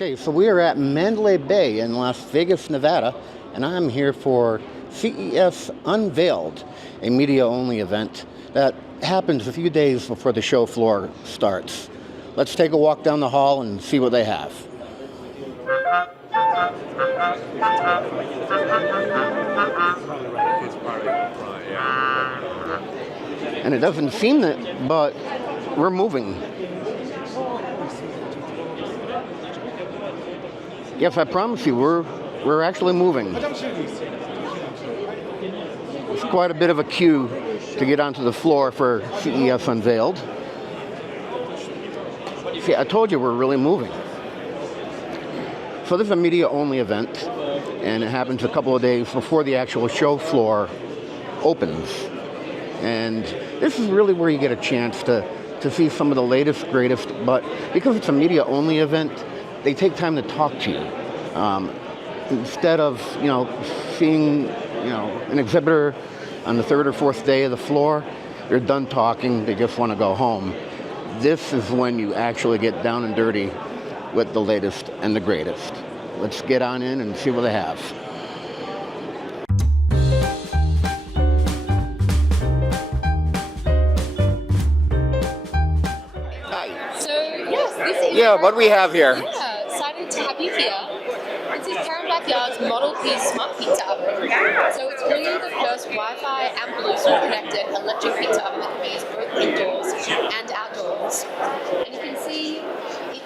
Okay, so we are at Mandalay Bay in Las Vegas, Nevada, and I'm here for CES Unveiled, a media-only event that happens a few days before the show floor starts. Let's take a walk down the hall and see what they have. And it doesn't seem that, but we're moving. Yes, I promise you, we're actually moving. It's quite a bit of a queue to get onto the floor for CES Unveiled. See, I told you we're really moving. So this is a media-only event, and it happens a couple of days before the actual show floor opens. And this is really where you get a chance to see some of the latest, greatest, but because it's a media-only event, they take time to talk to you. Instead of, seeing, an exhibitor on the third or fourth day of the floor, they're done talking, they just want to go home. This is when you actually get down and dirty with the latest and the greatest. Let's get on in and see what they have. Yeah, what do we have here? Yeah, excited to have you here. This is Karen Backyard's Model P Smart Pizza Oven. So it's really the first Wi-Fi and Bluetooth connected electric pizza oven that can be used both indoors and outdoors. And you can see it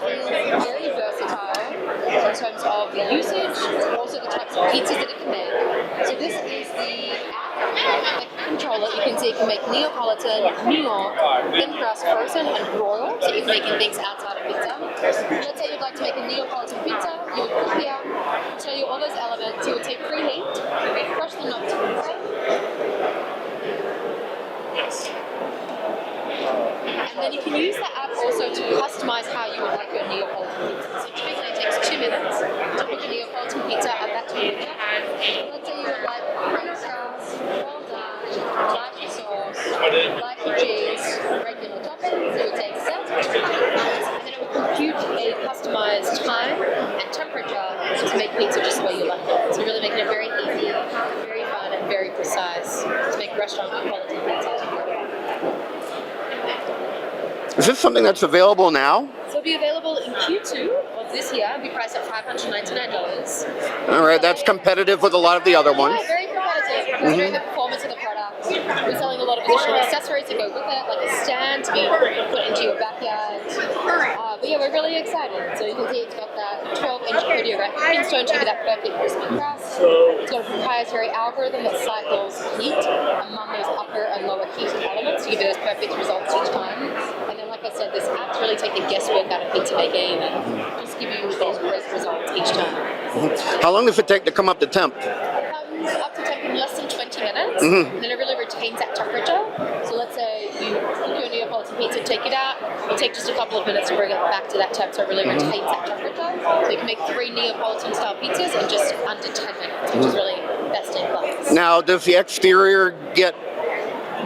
is very versatile in terms of the usage, also the types of pizzas that it can make. So this is the app controller. You can see it can make Neapolitan, New York, thin crust, frozen, and broiled. So you're making things outside of pizza. Let's say you'd like to make a Neapolitan pizza, you would click here, show you all those elements. You would take preheat, crush the nut to pizza. Yes. And then you can use the app also to customize how you would like your Neapolitan pizza. So typically it takes 2 minutes to cook a Neapolitan pizza at that temperature. Let's say you would like French sauce, well done, lychee sauce, lychee cheese, regular toppings. It would take set, and then it will compute a customized time and temperature to make pizza just the way you like it. So really making it very easy, very fun, and very precise to make restaurant quality pizza. Is this something that's available now? So it'll be available in Q2 of this year. It'll be priced at $599. All right, that's competitive with a lot of the other ones. Yeah, very competitive considering the performance of the product. We're selling a lot of additional accessories to go with it, like a stand to be put into your backyard. But yeah, we're really excited. So you can see it's got that 12-inch pretty Pinch stone to give you that perfect crispy crust. It's got a proprietary algorithm that cycles heat among those upper and lower heated elements to give you those perfect results each time. And then, like I said, this app really take the guesswork out of pizza making and just give you those great results each time. How long does it take to come up to temp? It comes up to temp in less than 20 minutes, and then it really retains that temperature. So let's say you cook your Neapolitan pizza, take it out, it'll take just a couple of minutes to bring it back to that temp, so it really retains that temperature. So you can make 3 Neapolitan-style pizzas in just under 10 minutes, which is really best in class. Now, does the exterior get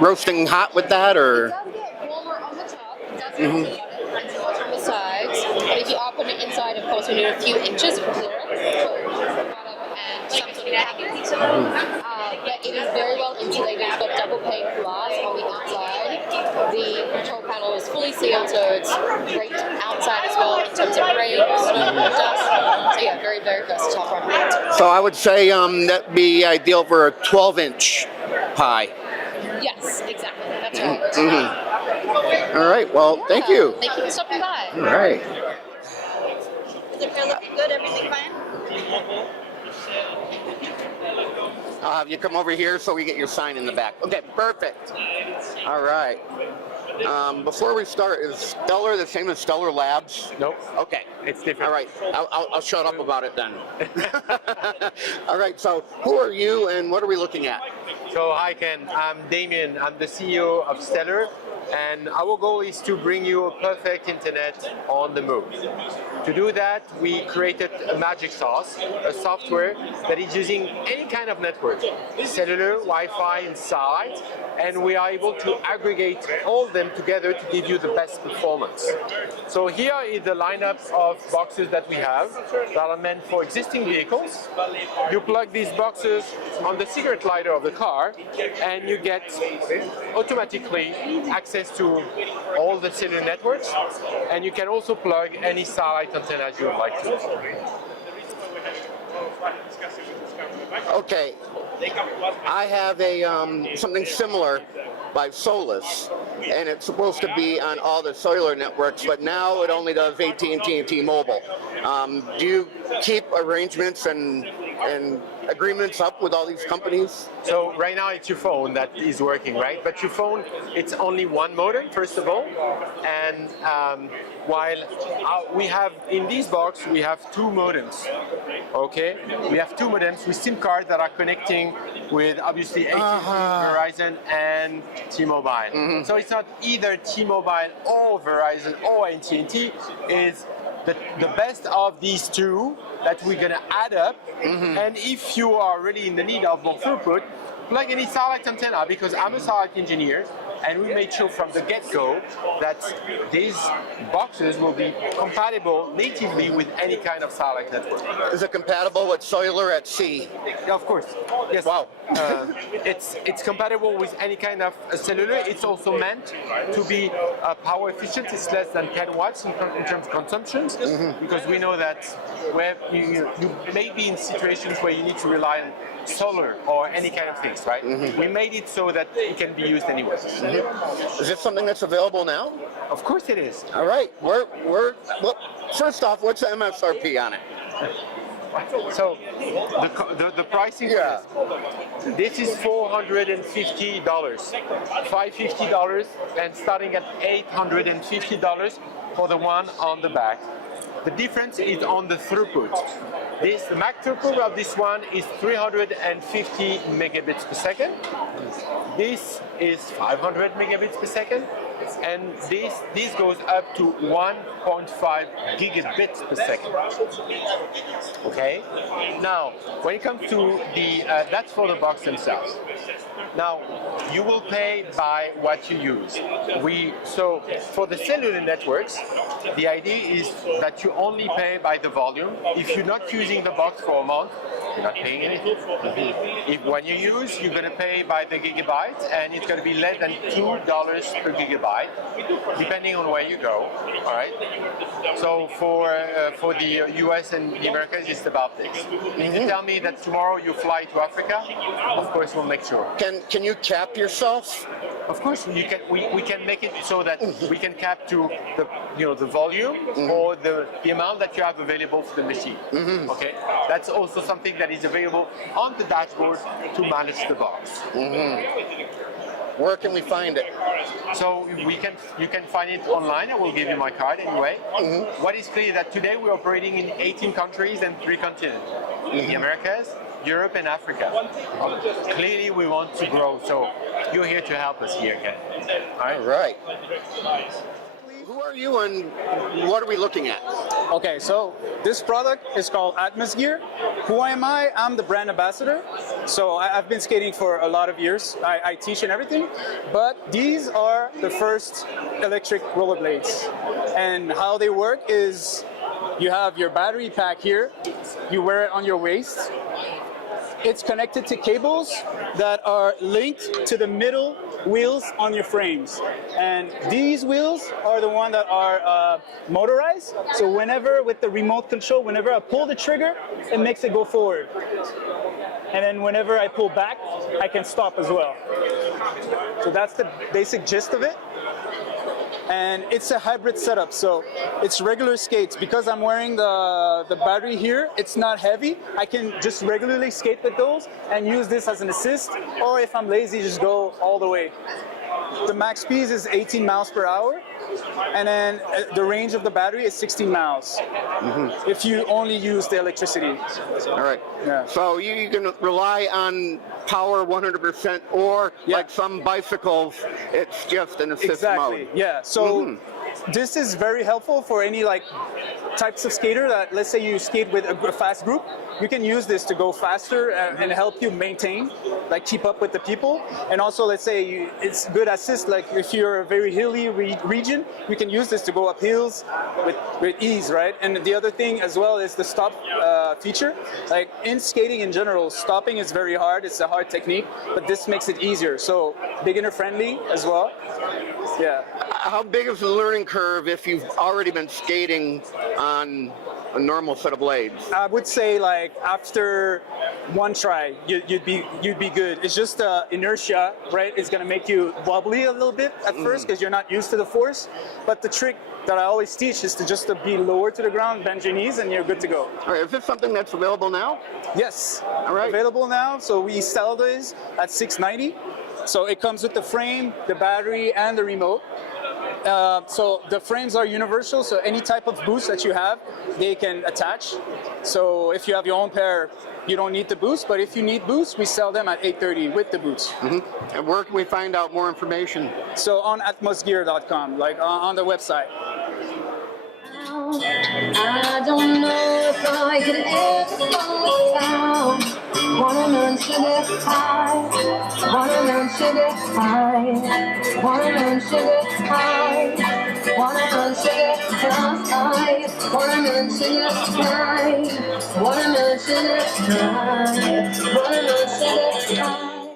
roasting hot with that, or? It does get warmer on the top, it does get hotter and hot on the sides, but if you are putting it inside, of course, we need a few inches of clearance for bottom and some sort of package. But it is very well insulated. It's got double pane glass on the outside. The control panel is fully sealed, so it's great outside as well in terms of rain, snow, dust. So yeah, very, very versatile product. So I would say that'd be ideal for a 12-inch pie. Yes, exactly. That's right. All right. Well, thank you. Thank you for stopping by. All right. Is it looking good? Everything fine? I'll have you come over here so we get your sign in the back. Okay, perfect. All right. Before we start, is Stellar the same as Stellar Labs? Nope. Okay. It's different. All right. I'll shut up about it then. All right. So who are you and what are we looking at? So hi Ken, I'm Damien. I'm the CEO of Stellar. And our goal is to bring you a perfect internet on the move. To do that, we created a magic sauce, a software that is using any kind of network, cellular, Wi-Fi, and satellite, and we are able to aggregate all of them together to give you the best performance. So here is the lineup of boxes that we have that are meant for existing vehicles. You plug these boxes on the cigarette lighter of the car, and you get automatically access to all the cellular networks, and you can also plug any satellite antennas you would like to. Okay, I have a something similar by Solus, and it's supposed to be on all the cellular networks, but now it only does AT&T and T-Mobile. Do you keep arrangements and agreements up with all these companies? So right now it's your phone that is working, right? But your phone, it's only one modem, first of all, and while we have in this box we have two modems. Okay, we have two modems with SIM cards that are connecting with obviously AT&T, Verizon, and T-Mobile. So it's not either T-Mobile or Verizon or AT&T. It's the best of these two that we're going to add up. And if you are really in the need of more throughput, plug any satellite antenna, because I'm a satellite engineer, and we made sure from the get-go that these boxes will be compatible natively with any kind of satellite network. Is it compatible with cellular at sea? Yeah, of course. Yes. Wow. It's compatible with any kind of cellular. It's also meant to be power efficient. It's less than 10 watts in terms of consumptions, because we know that where you may be in situations where you need to rely on solar or any kind of things, right? We made it so that it can be used anywhere. Is this something that's available now? Of course it is. All right. Well, first off, what's the MSRP on it? So the pricing, Yeah. this is $450, $550, and starting at $850 for the one on the back. The difference is on the throughput. The max throughput of this one is 350 megabits per second. This is 500 megabits per second, and this goes up to 1.5 gigabits per second. Okay. Now, when it comes to the that's for the box themselves. Now, you will pay by what you use. So for the cellular networks, the idea is that you only pay by the volume. If you're not using the box for a month, you're not paying anything. If when you use, you're going to pay by the gigabyte, and it's going to be less than $2 per gigabyte, depending on where you go. All right. So for the US and the Americas, it's about this. If you tell me that tomorrow you fly to Africa, of course we'll make sure. Can you cap yourself? Of course, you can. We can make it so that we can cap to the volume or the amount that you have available for the machine. Okay, that's also something that is available on the dashboard to manage the box. Where can we find it? So you can find it online. I will give you my card anyway. What is clear that today we're operating in 18 countries and 3 continents: the Americas, Europe, and Africa. Clearly, we want to grow, so you're here to help us here, Ken. All right. Who are you and what are we looking at? Okay, so this product is called Atmosphere. Who am I? I'm the brand ambassador. So I've been skating for a lot of years. I teach and everything, but these are the first electric rollerblades. And how they work is you have your battery pack here, you wear it on your waist. It's connected to cables that are linked to the middle wheels on your frames. And these wheels are the ones that are motorized. So whenever, with the remote control, whenever I pull the trigger, it makes it go forward. And then whenever I pull back, I can stop as well. So that's the basic gist of it. And it's a hybrid setup, so it's regular skates. Because I'm wearing the battery here, it's not heavy. I can just regularly skate with those and use this as an assist, or if I'm lazy, just go all the way. the max speed is 18 miles per hour, and then the range of the battery is 16 miles. If you only use the electricity. All right. Yeah. So you can rely on power 100%, or like some bicycles, it's just an assist Exactly. mode. Yeah. So this is very helpful for any like types of skater that, let's say you skate with a fast group, you can use this to go faster and help you maintain, like keep up with the people. And also, let's say it's good assist, like if you're a very hilly region, you can use this to go up hills with ease, right? And the other thing as well is the stop feature. Like in skating in general, stopping is very hard. It's a hard technique, but this makes it easier. So beginner friendly as well. Yeah. How big is the learning curve if you've already been skating on a normal set of blades? I would say like after one try, you'd be good. It's just the inertia, right? It's gonna make you wobbly a little bit at first because you're not used to the force. But the trick that I always teach is to just be lower to the ground, bend your knees, and you're good to go. All right, is this something that's available now? Yes. All right. Available now. So we sell this at $690. So it comes with the frame, the battery, and the remote. So the frames are universal, so any type of boost that you have, they can attach. So if you have your own pair, you don't need the boost, but if you need boost, we sell them at $830 with the boost. And where can we find out more information? So on atmosgear.com, like on the website. I don't know if I could ever slow down. Wanna learn sugar high. Wanna learn sugar high. Wanna learn sugar high. Wanna learn sugar high. Wanna learn sugar high. Wanna learn sugar high. Wanna learn sugar high.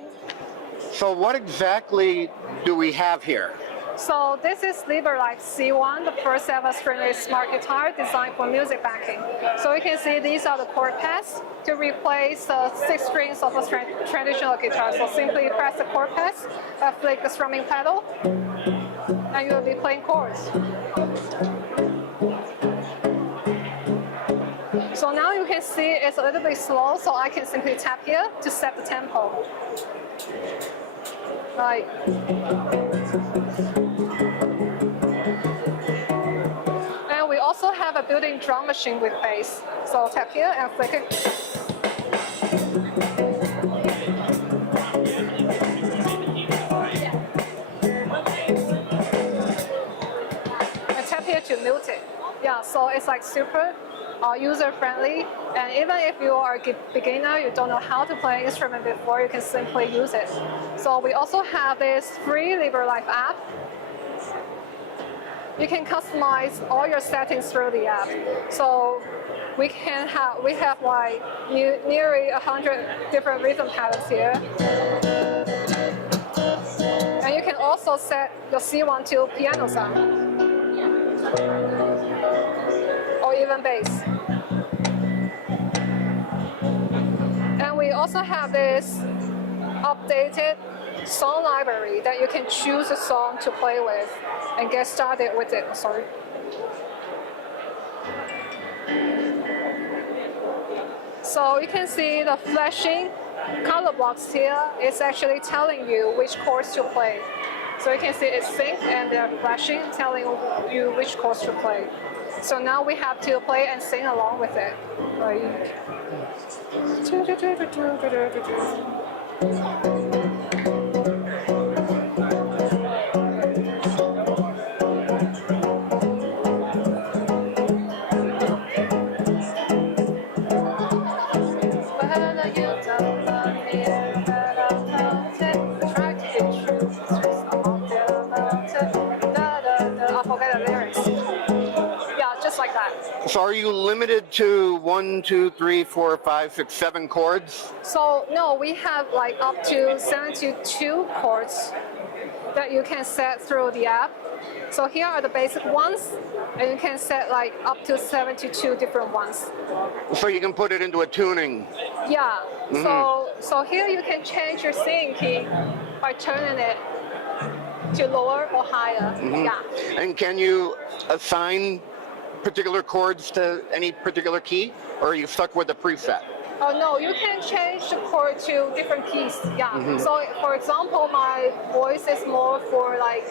So what exactly do we have here? So this is LiberLife C1, the first ever stringless smart guitar designed for music backing. So you can see these are the chord pads to replace the 6 strings of a traditional guitar. So simply press the chord pads, flick the strumming pedal, and you'll be playing chords. So now you can see it's a little bit slow, so I can simply tap here to set the tempo. Right. And we also have a built-in drum machine with bass. So tap here and flick it. And tap here to mute it. Yeah, so it's like super user-friendly, and even if you are a beginner, you don't know how to play an instrument before, you can simply use it. So we also have this free LiberLife app. You can customize all your settings through the app. So we have like nearly 100 different rhythm patterns here. And you can also set your C1 to piano sound, or even bass. And we also have this updated song library that you can choose a song to play with and get started with it. Sorry. So you can see the flashing color box here is actually telling you which chords to play. So you can see it's synced and they're flashing, telling you which chords to play. So now we have to play and sing along with it. Right. I forget the lyrics. Yeah, just like that. So are you limited to 1, 2, 3, 4, 5, 6, 7 chords? So no, we have like up to 72 chords that you can set through the app. So here are the basic ones, and you can set like up to 72 different ones. So you can put it into a tuning. Yeah. So here you can change your singing key by turning it to lower or higher. Yeah. And can you assign particular chords to any particular key, or are you stuck with a preset? No, you can change the chord to different keys. Yeah. So, for example, my voice is more for like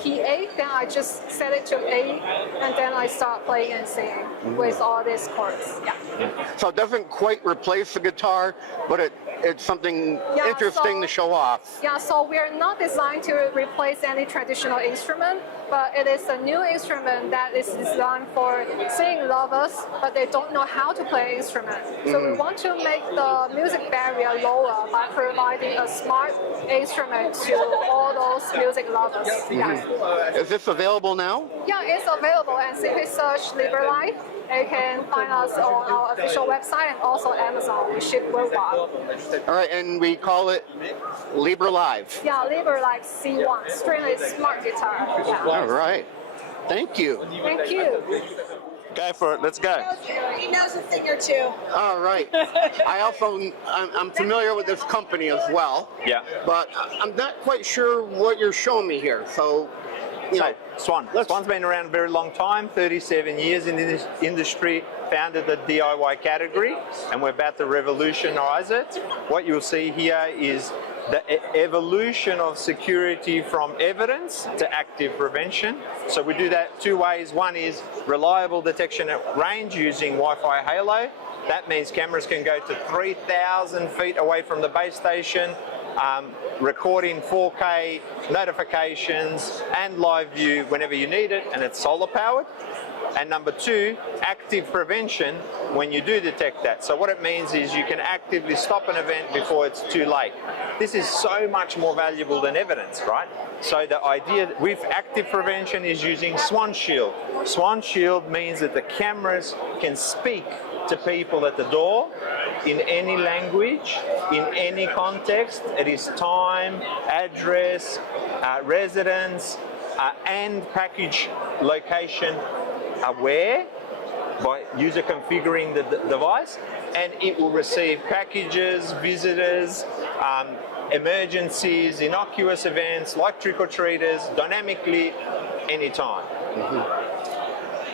key A. Then I just set it to A, and then I start playing and singing with all these chords. Yeah. So it doesn't quite replace the guitar, but it's something interesting to show off. Yeah. So we are not designed to replace any traditional instrument, but it is a new instrument that is designed for singing lovers, but they don't know how to play an instrument. So we want to make the music barrier lower by providing a smart instrument to all those music lovers. Yeah. Is this available now? Yeah, it's available, and simply search LibreLive. You can find us on our official website and also Amazon. We ship worldwide. All right, and we call it Libre Live. Yeah, LibreLive C1, stringless smart guitar. Yeah. All right. Thank you. Thank you. Go for it. Let's go. He knows a thing or two. All right. I'm familiar with this company as well. Yeah. But I'm not quite sure what you're showing me here. So, you know, Swan. Swan's been around a very long time, 37 years in this industry, founded the DIY category, and we're about to revolutionize it. What you'll see here is the evolution of security from evidence to active prevention. So we do that two ways. One is reliable detection at range using Wi-Fi halo. That means cameras can go to 3,000 feet away from the base station, recording 4K notifications and live view whenever you need it, and it's solar powered. And number two, active prevention when you do detect that. So what it means is you can actively stop an event before it's too late. This is so much more valuable than evidence, right? So the idea with active prevention is using Swan Shield. Swan Shield means that the cameras can speak to people at the door in any language, in any context. It is time, address, residence, and package location aware by user configuring the device, and it will receive packages, visitors, emergencies, innocuous events like trick-or-treaters dynamically anytime.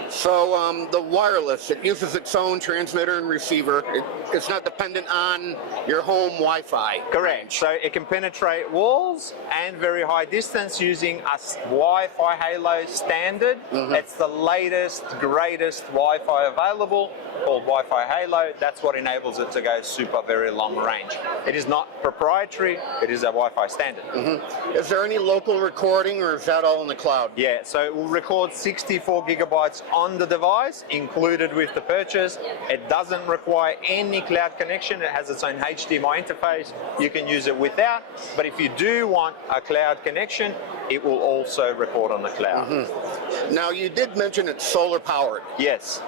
So the wireless, it uses its own transmitter and receiver. It's not dependent on your home Wi-Fi. Correct. So it can penetrate walls and very high distance using a Wi-Fi halo standard. It's the latest, greatest Wi-Fi available, called Wi-Fi halo. That's what enables it to go super very long range. It is not proprietary, it is a Wi-Fi standard. Is there any local recording, or is that all in the cloud? Yeah, so it will record 64 gigabytes on the device, included with the purchase. It doesn't require any cloud connection. It has its own HDMI interface. You can use it without, but if you do want a cloud connection, it will also record on the cloud. Now, you did mention it's solar powered. Yes.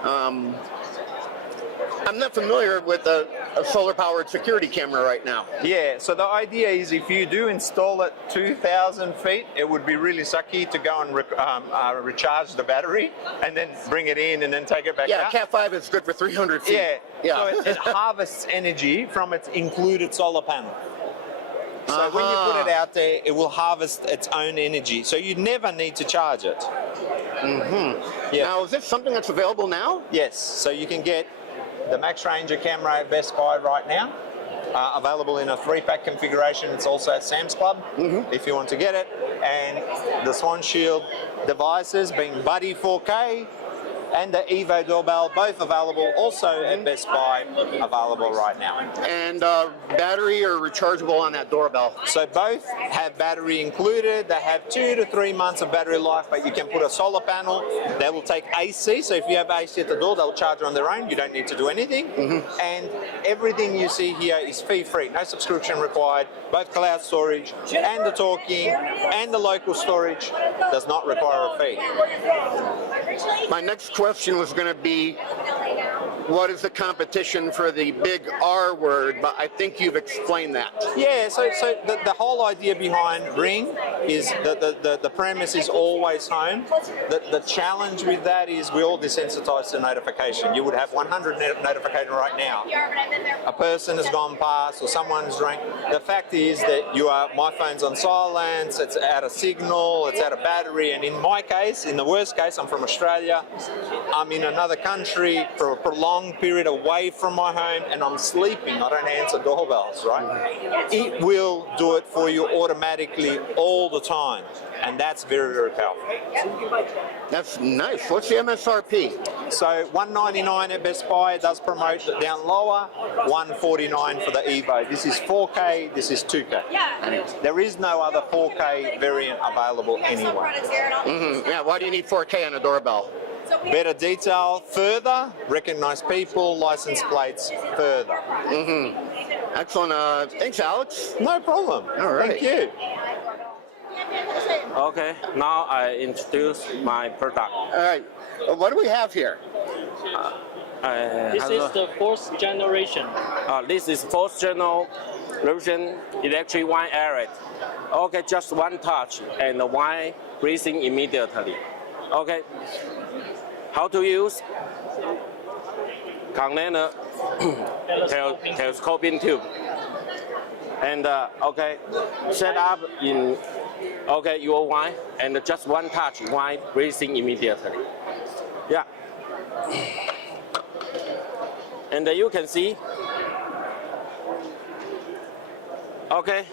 I'm not familiar with a solar-powered security camera right now. Yeah, so the idea is if you do install it 2,000 feet, it would be really sucky to go and recharge the battery and then bring it in and then take it back out. Cat 5 is good for 300 feet. Yeah. So it harvests energy from its included solar panel. So when you put it out there, it will harvest its own energy. So you never need to charge it. Yeah. Now, is this something that's available now? Yes, so you can get the Max Ranger camera at Best Buy right now, available in a 3-pack configuration. It's also at Sam's Club if you want to get it. And the Swan Shield devices, being Buddy 4K and the Evo doorbell, both available also at Best Buy, available right now. And battery or rechargeable on that doorbell? So both have battery included. They have 2 to 3 months of battery life, but you can put a solar panel. They will take AC, so if you have AC at the door, they'll charge on their own. You don't need to do anything. And everything you see here is fee-free, no subscription required. Both cloud storage and the talking and the local storage does not require a fee. My next question was going to be, what is the competition for the big R word? But I think you've explained that. Yeah, so the whole idea behind Ring is that the premise is always home. The challenge with that is we're all desensitized to notification. You would have 100 notifications right now. A person has gone past or someone's rang. The fact is that my phone's on silence, it's out of signal, it's out of battery, and in my case, in the worst case, I'm from Australia, I'm in another country for a prolonged long period away from my home and I'm sleeping, I don't answer doorbells, right? It will do it for you automatically all the time. And that's very, very powerful. That's nice. What's the MSRP? So $199 at Best Buy, it does promote it down lower, $149 for the Evo. This is 4K, this is 2K. There is no other 4K variant available anywhere. Yeah, why do you need 4K on a doorbell? Better detail, further, recognize people, license plates, further. Excellent. Thanks, Alex. No problem. All right. Thank you. Okay, now I introduce my product. All right. What do we have here? This is the fourth generation. This is fourth generation electric wine aerate. Okay, just one touch and the wine breathing immediately. Okay, how to use? Container telescoping tube. And okay, set up in your wine and just one touch, wine breathing immediately. Yeah. And you can see, okay,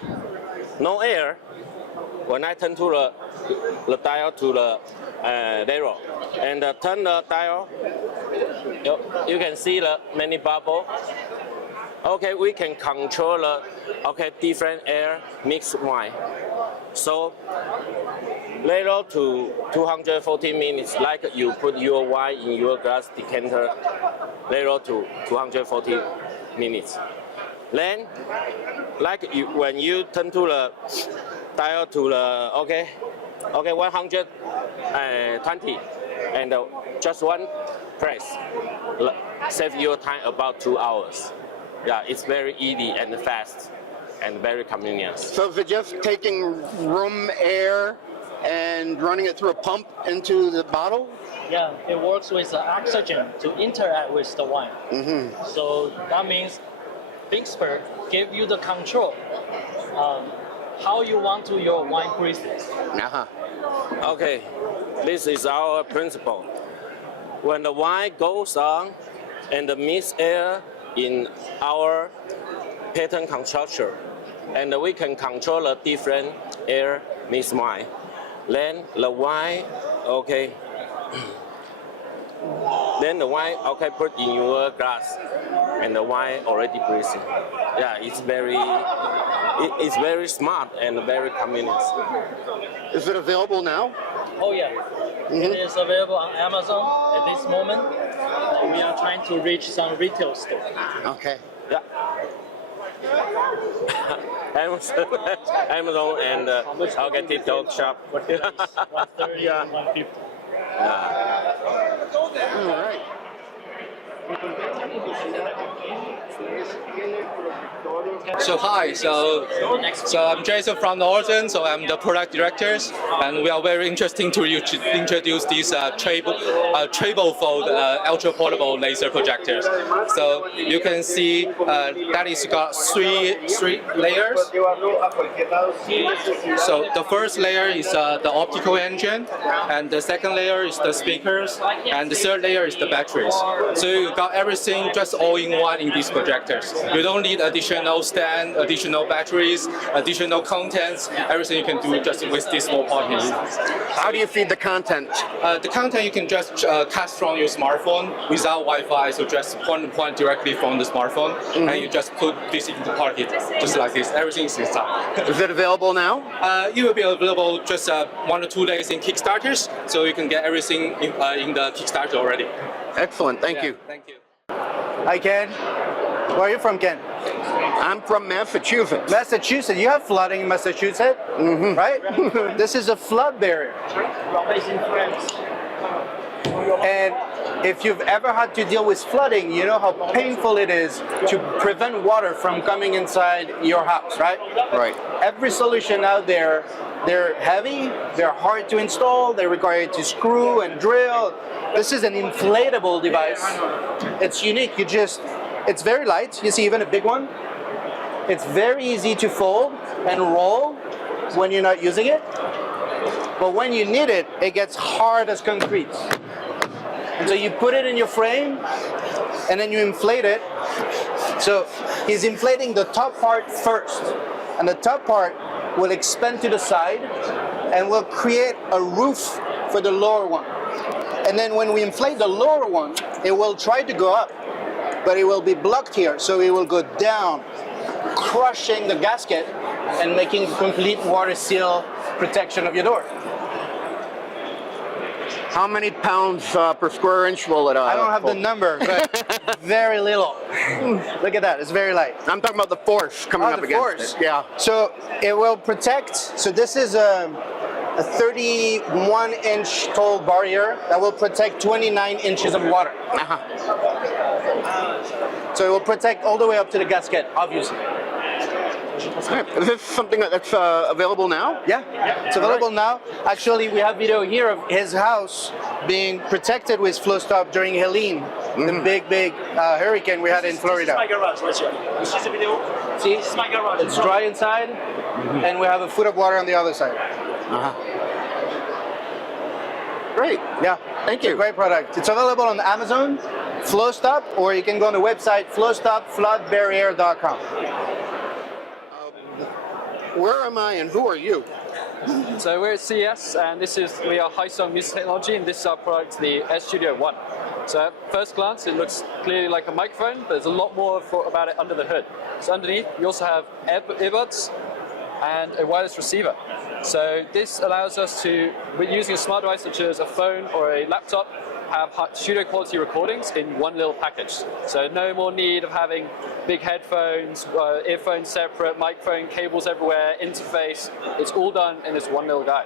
no air. When I turn to the dial to the 0 and turn the dial, you can see the many bubble. Okay, we can control the different air mixed wine. So 0 to 240 minutes, like you put your wine in your glass decanter, 0 to 240 minutes. Then, like when you turn to the dial to the 120, and just one press, save your time about 2 hours. Yeah, it's very easy and fast and very convenient. So is it just taking room air and running it through a pump into the bottle? Yeah, it works with the oxygen to interact with the wine. So that means Vicksburg give you the control how you want to your wine breathes. Okay, this is our principle. When the wine goes on and the mix air in our pattern construction, and we can control the different air mix wine. Then the wine, then the wine, put in your glass, and the wine already breathing. Yeah, it's very smart and very convenient. Is it available now? Oh yeah, it is available on Amazon at this moment. We are trying to reach some retail stores. Okay. Yeah. Amazon and TikTok shop. 130, Yeah. 150. All right. So hi, so I'm Jason from Northern, so I'm the product director, and we are very interested to introduce these triple fold ultra portable laser projectors. So you can see that it's got three layers. So the first layer is the optical engine, and the second layer is the speakers, and the third layer is the batteries. So you got everything just all in one in these projectors. You don't need additional stand, additional batteries, additional contents. Everything you can do just with this small part here. How do you feed the content? The content you can just cast from your smartphone without Wi-Fi, so just point directly from the smartphone, and you just put this into the pocket, just like this. Everything is inside. Is it available now? It will be available just 1 or 2 days in Kickstarters, so you can get everything in the Kickstarter already. Excellent. Thank you. Thank you. Hi, Ken. Where are you from, Ken? I'm from Massachusetts. Massachusetts. You have flooding in Massachusetts, right? This is a flood barrier. And if you've ever had to deal with flooding, you know how painful it is to prevent water from coming inside your house, right? Right. Every solution out there, they're heavy, they're hard to install, they require you to screw and drill. This is an inflatable device. It's unique. It's very light. You see even a big one. It's very easy to fold and roll when you're not using it. But when you need it, it gets hard as concrete. And so you put it in your frame, and then you inflate it. So he's inflating the top part first, and the top part will expand to the side and will create a roof for the lower one. And then when we inflate the lower one, it will try to go up, but it will be blocked here, so it will go down, crushing the gasket and making complete water seal protection of your door. How many pounds per square inch will it? I don't have the number, but very little. Look at that, it's very light. I'm talking about the force coming up against it. Yeah. So it will protect, so this is a 31-inch tall barrier that will protect 29 inches of water. So it will protect all the way up to the gasket, obviously. Is this something that's available now? Yeah, it's available now. Actually, we have video here of his house being protected with flow stop during Helene, the big hurricane we had in Florida. This is my garage right here. You see the video? See, this is my garage. it's dry inside, and we have a foot of water on the other side. Great. Yeah, thank you. It's a great product. It's available on Amazon, Flow Stop, or you can go on the website flowstopfloodbarrier.com. Where am I and who are you? So we're at CES, and we are Hyosung Music Technology, and this is our product, the S Studio One. So at first glance, it looks clearly like a microphone, but there's a lot more about it under the hood. So underneath, you also have earbuds and a wireless receiver. So this allows us to, with using a smart device such as a phone or a laptop, have studio quality recordings in one little package. So no more need of having big headphones, earphones separate, microphone, cables everywhere, interface. It's all done in this one little guy.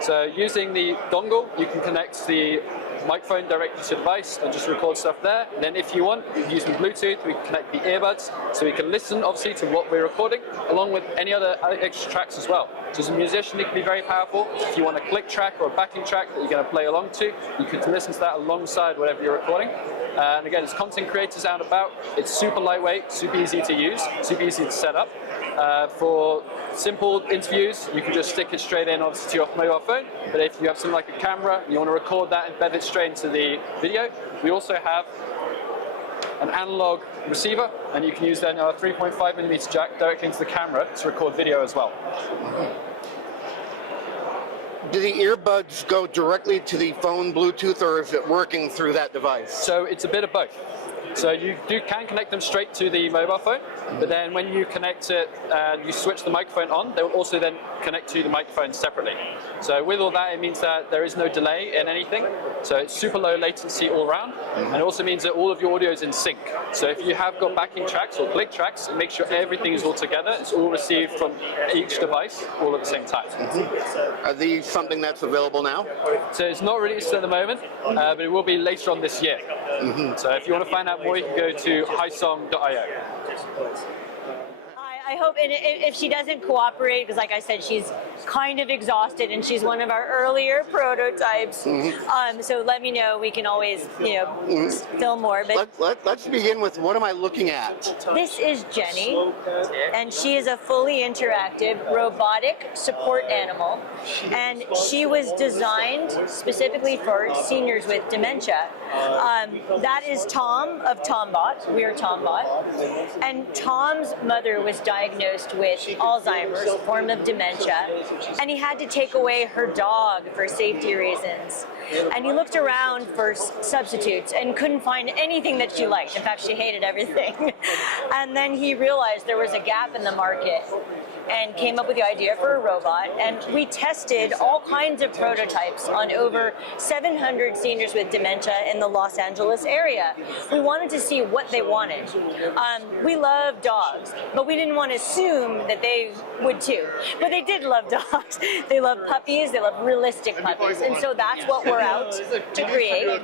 So using the dongle, you can connect the microphone directly to the device and just record stuff there. And then if you want, using Bluetooth, we can connect the earbuds so we can listen obviously to what we're recording, along with any other extra tracks as well. So as a musician, it can be very powerful. If you want a click track or a backing track that you're going to play along to, you can listen to that alongside whatever you're recording. And again, as content creators out and about, it's super lightweight, super easy to use, super easy to set up. For simple interviews, you can just stick it straight in obviously to your mobile phone, but if you have something like a camera, you want to record that and embed it straight into the video, we also have an analog receiver, and you can use then a 3.5mm jack directly into the camera to record video as well. Do the earbuds go directly to the phone Bluetooth, or is it working through that device? So it's a bit of both. So you can connect them straight to the mobile phone, but then when you connect it and you switch the microphone on, they will also then connect to the microphone separately. So with all that, it means that there is no delay in anything. So it's super low latency all around, and it also means that all of your audio is in sync. So if you have got backing tracks or click tracks, it makes sure everything is all together. It's all received from each device all at the same time. Are these something that's available now? So it's not released at the moment, but it will be later on this year. So if you want to find out more, you can go to hyosung.io. I hope, and if she doesn't cooperate, because like I said, she's kind of exhausted, and she's one of our earlier prototypes. So let me know. We can always, film more. But let's begin with, what am I looking at? This is Jenny, and she is a fully interactive robotic support animal, and she was designed specifically for seniors with dementia. That is Tom of Tombot. We are Tombot, and Tom's mother was diagnosed with Alzheimer's, a form of dementia, and he had to take away her dog for safety reasons. And he looked around for substitutes and couldn't find anything that she liked. In fact, she hated everything. And then he realized there was a gap in the market and came up with the idea for a robot. And we tested all kinds of prototypes on over 700 seniors with dementia in the Los Angeles area. We wanted to see what they wanted. We love dogs, but we didn't want to assume that they would too. But they did love dogs. They love puppies. They love realistic puppies. And so that's what we're out to create.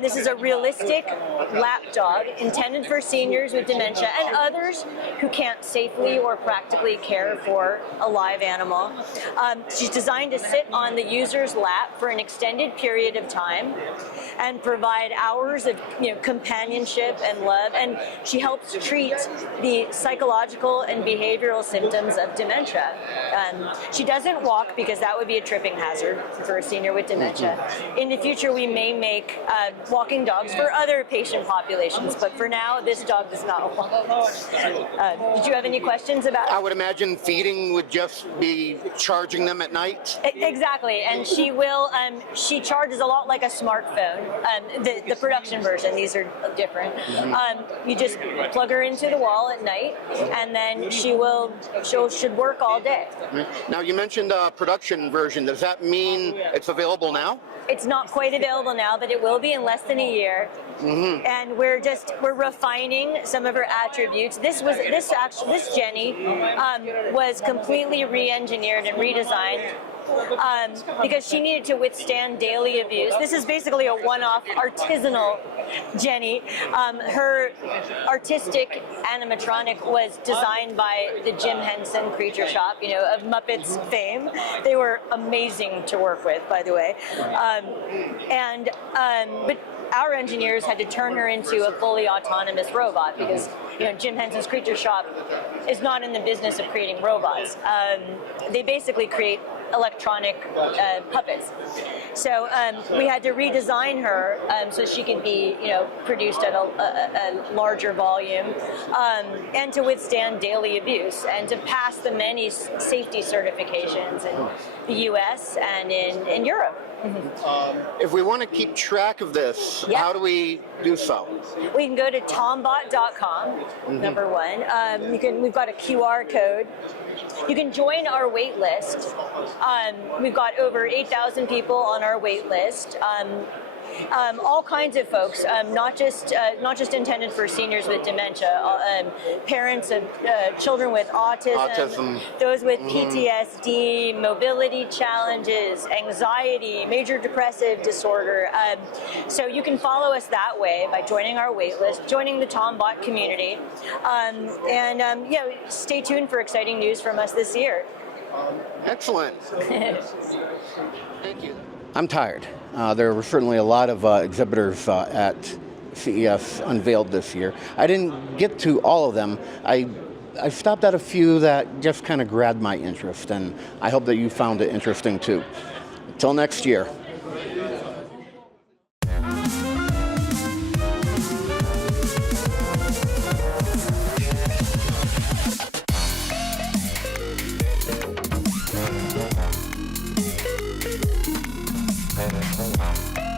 This is a realistic lap dog intended for seniors with dementia and others who can't safely or practically care care for a live animal. She's designed to sit on the user's lap for an extended period of time and provide hours of companionship and love. And she helps treat the psychological and behavioral symptoms of dementia. She doesn't walk because that would be a tripping hazard for a senior with dementia. In the future, we may make walking dogs for other patient populations, but for now, this dog does not walk. Did you have any questions about it? I would imagine feeding would just be charging them at night. Exactly, and she will. She charges a lot like a smartphone. The production version; these are different. You just plug her into the wall at night, and then she should work all day. Now you mentioned a production version. Does that mean it's available now? It's not quite available now, but it will be in less than a year. And we're refining some of her attributes. This Jenny was completely re-engineered and redesigned because she needed to withstand daily abuse. This is basically a one-off artisanal Jenny. Her artistic animatronic was designed by the Jim Henson Creature Shop, of Muppets fame. They were amazing to work with, by the way. But our engineers had to turn her into a fully autonomous robot because Jim Henson's Creature Shop is not in the business of creating robots. They basically create electronic puppets. So we had to redesign her so she could be, produced at a larger volume and to withstand daily abuse and to pass the many safety certifications in the U.S. and in Europe. If we want to keep track of this, how do we do so? We can go to tombot.com, number one. We've got a QR code. You can join our wait list. We've got over 8,000 people on our wait list. All kinds of folks, not just intended for seniors with dementia, parents of children with autism, those with PTSD, mobility challenges, anxiety, major depressive disorder. So you can follow us that way by joining our wait list, joining the Tombot community, and stay tuned for exciting news from us this year. Excellent. Thank you. I'm tired. There were certainly a lot of exhibitors at CES Unveiled this year. I didn't get to all of them. I stopped at a few that just kind of grabbed my interest, and I hope that you found it interesting too. Until next year. Hey.